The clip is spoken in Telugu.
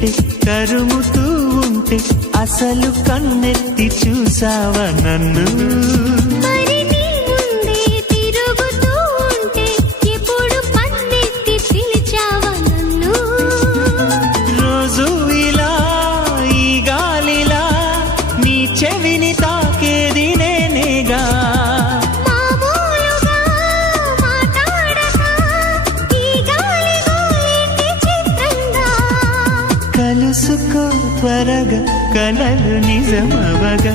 ఉంటే కరుముతూ ఉంటే అసలు కన్నెత్తి చూసావా నన్ను రోజు ఇలా ఈ గాలిలా నీ చెవిని తాకేది నేనేగా కలుసుకో త్వరగా కలలు నిజమవగా